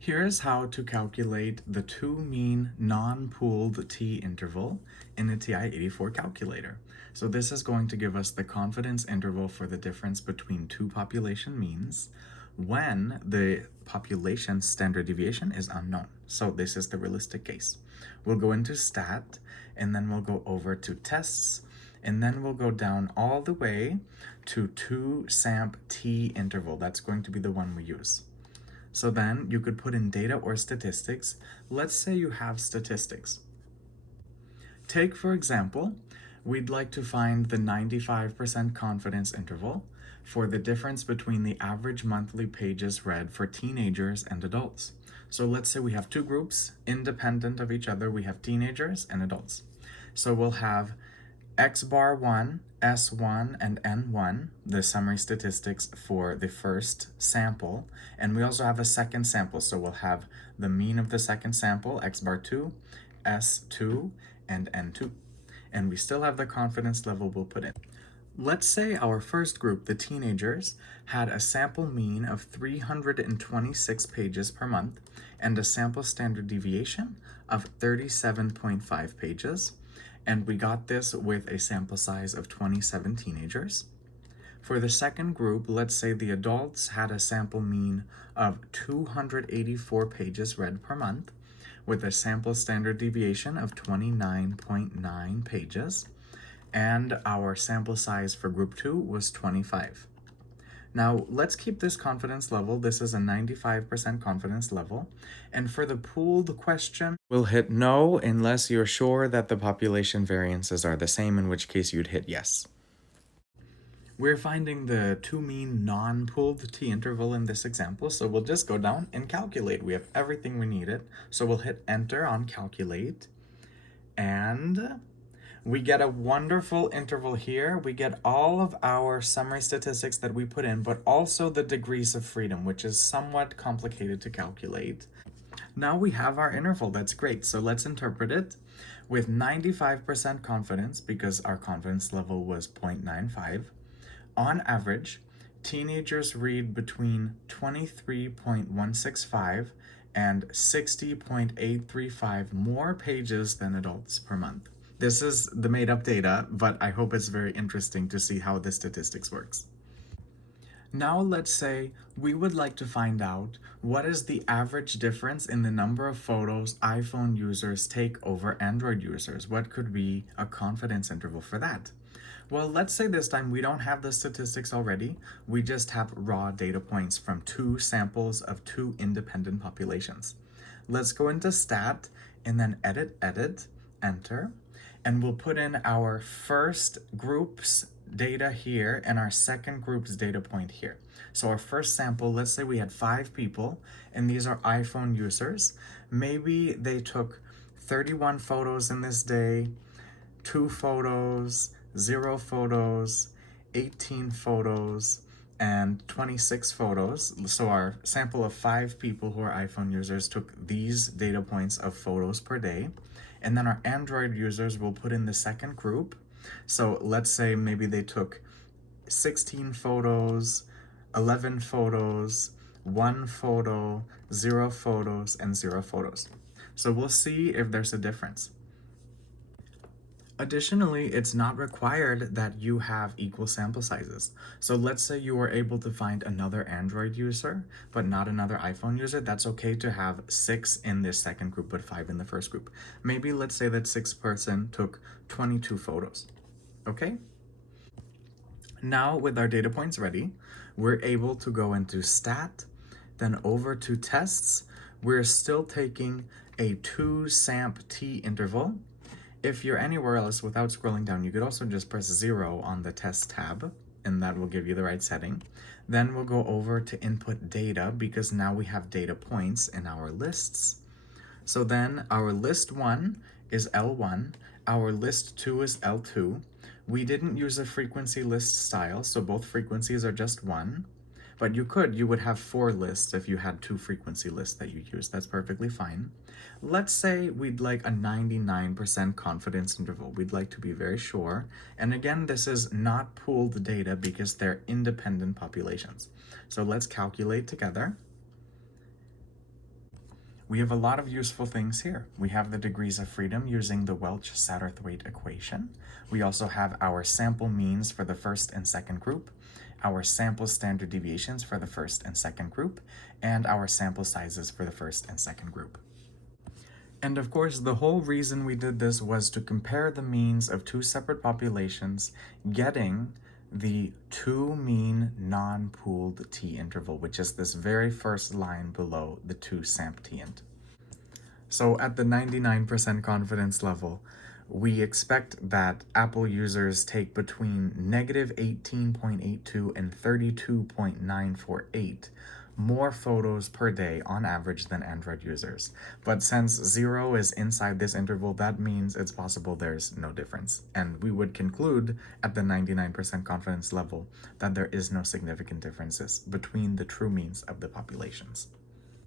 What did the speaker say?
Here's how to calculate the two mean non-pooled t-interval in a Ti-84 calculator. So this is going to give us the confidence interval for the difference between two population means when the population standard deviation is unknown. So this is the realistic case. We'll go into stat, and then we'll go over to tests, and then we'll go down all the way to 2-samp t-interval. That's going to be the one we use. So then you could put in data or statistics. Let's say you have statistics. Take, for example, we'd like to find the 95% confidence interval for the difference between the average monthly pages read for teenagers and adults. So let's say we have two groups independent of each other. We have teenagers and adults. So we'll have X bar 1, S1, and N1, the summary statistics for the first sample. And we also have a second sample, so we'll have the mean of the second sample, X bar 2, S2, and N2. And we still have the confidence level we'll put in. Let's say our first group, the teenagers, had a sample mean of 326 pages per month and a sample standard deviation of 37.5 pages. And we got this with a sample size of 27 teenagers. For the second group, let's say the adults had a sample mean of 284 pages read per month with a sample standard deviation of 29.9 pages, and our sample size for group 2 was 25. Now, let's keep this confidence level. This is a 95% confidence level. And for the pooled question, we'll hit no unless you're sure that the population variances are the same, in which case you'd hit yes. We're finding the two mean non-pooled t-interval in this example, so we'll just go down and calculate. We have everything we needed. So we'll hit enter on calculate, and we get a wonderful interval here. We get all of our summary statistics that we put in, but also the degrees of freedom, which is somewhat complicated to calculate. Now we have our interval. That's great. So let's interpret it with 95% confidence, because our confidence level was 0.95. On average, teenagers read between 23.165 and 60.835 more pages than adults per month. This is the made-up data, but I hope it's very interesting to see how the statistics works. Now let's say we would like to find out what is the average difference in the number of photos iPhone users take over Android users. What could be a confidence interval for that? Well, let's say this time we don't have the statistics already. We just have raw data points from two samples of two independent populations. Let's go into stat and then edit, enter, and we'll put in our first group's data here and our second group's data point here. So our first sample, let's say we had 5 people, and these are iPhone users. Maybe they took 31 photos in this day, 2 photos, 0 photos, 18 photos, and 26 photos. So our sample of 5 people who are iPhone users took these data points of photos per day. And then our Android users will put in the second group. So let's say maybe they took 16 photos, 11 photos, 1 photo, 0 photos, and 0 photos. So we'll see if there's a difference. Additionally, it's not required that you have equal sample sizes. So let's say you were able to find another Android user, but not another iPhone user. That's okay to have 6 in this second group, but 5 in the first group. Maybe let's say that 6th person took 22 photos, okay? Now with our data points ready, we're able to go into stat, then over to tests. We're still taking a 2-samp t-interval. If you're anywhere else without scrolling down, you could also just press 0 on the test tab, and that will give you the right setting. Then we'll go over to input data, because now we have data points in our lists. So then our list 1 is L1, our list 2 is L2. We didn't use a frequency list style, so both frequencies are just 1. But you would have 4 lists if you had 2 frequency lists that you use. That's perfectly fine. Let's say we'd like a 99% confidence interval. We'd like to be very sure. And again, this is not pooled data because they're independent populations. So let's calculate together. We have a lot of useful things here. We have the degrees of freedom using the Welch-Satterthwaite equation. We also have our sample means for the first and second group, our sample standard deviations for the first and second group, and our sample sizes for the first and second group. And of course, the whole reason we did this was to compare the means of two separate populations, getting the two mean non-pooled t-interval, which is this very first line below the 2 samp t-int. So at the 99% confidence level, we expect that Apple users take between negative 18.82 and 32.948 more photos per day on average than Android users. But since 0 is inside this interval, that means it's possible there's no difference. And we would conclude at the 99% confidence level that there is no significant differences between the true means of the populations.